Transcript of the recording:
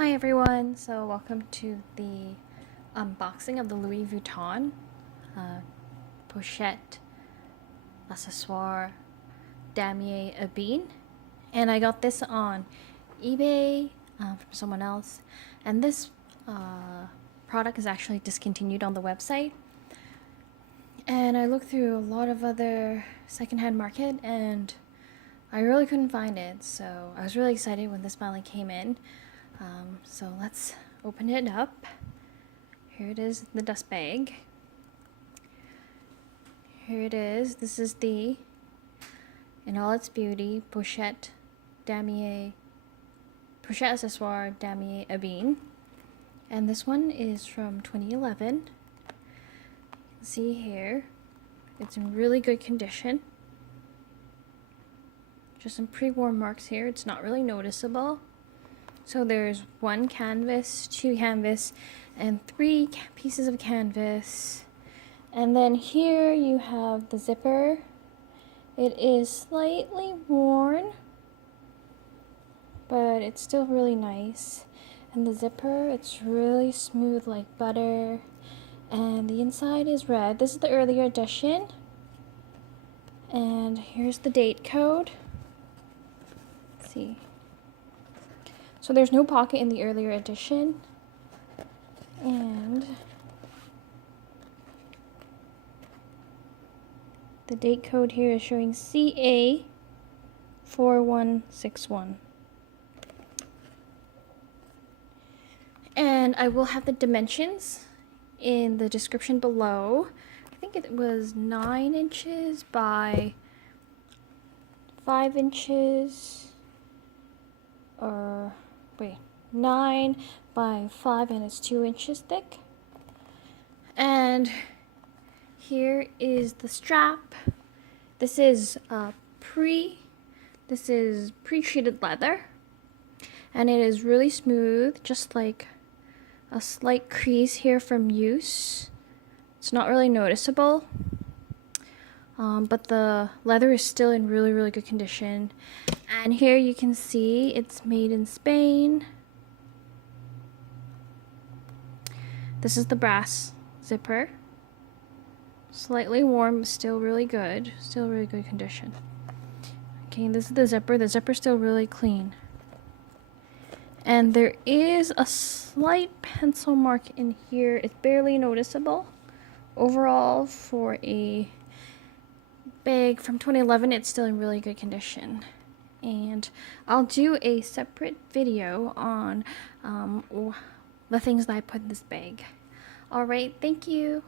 Hi everyone, so welcome to the unboxing of the Louis Vuitton Pochette Accessoire Damier Ebene, and I got this on eBay from someone else, and this product is actually discontinued on the website. And I looked through a lot of other secondhand market and I really couldn't find it, so I was really excited when this finally came in. So let's open it up. Here it is, the dust bag. Here it is. This is the, in all its beauty, Pochette Accessoire Damier Ebene. And this one is from 2011. See here, it's in really good condition. Just some pre-worn marks here. It's not really noticeable. So there's one canvas, two canvas, and three pieces of canvas. And then here you have the zipper. It is slightly worn, but it's still really nice. And the zipper, it's really smooth like butter. And the inside is red. This is the earlier edition. And here's the date code. Let's see. So there's no pocket in the earlier edition. And the date code here is showing CA4161. And I will have the dimensions in the description below. I think it was 9 inches by 5 inches, or wait, 9 by 5, and it's 2 inches thick. And here is the strap. This is pre-treated leather, and it is really smooth, just like a slight crease here from use. It's not really noticeable, but the leather is still in really good condition. And here you can see it's made in Spain. This is the brass zipper. Slightly worn, but still really good. Still really good condition. Okay, this is the zipper. The zipper's still really clean. And there is a slight pencil mark in here. It's barely noticeable. Overall, for a bag from 2011, it's still in really good condition. And I'll do a separate video on the things that I put in this bag. Alright, thank you.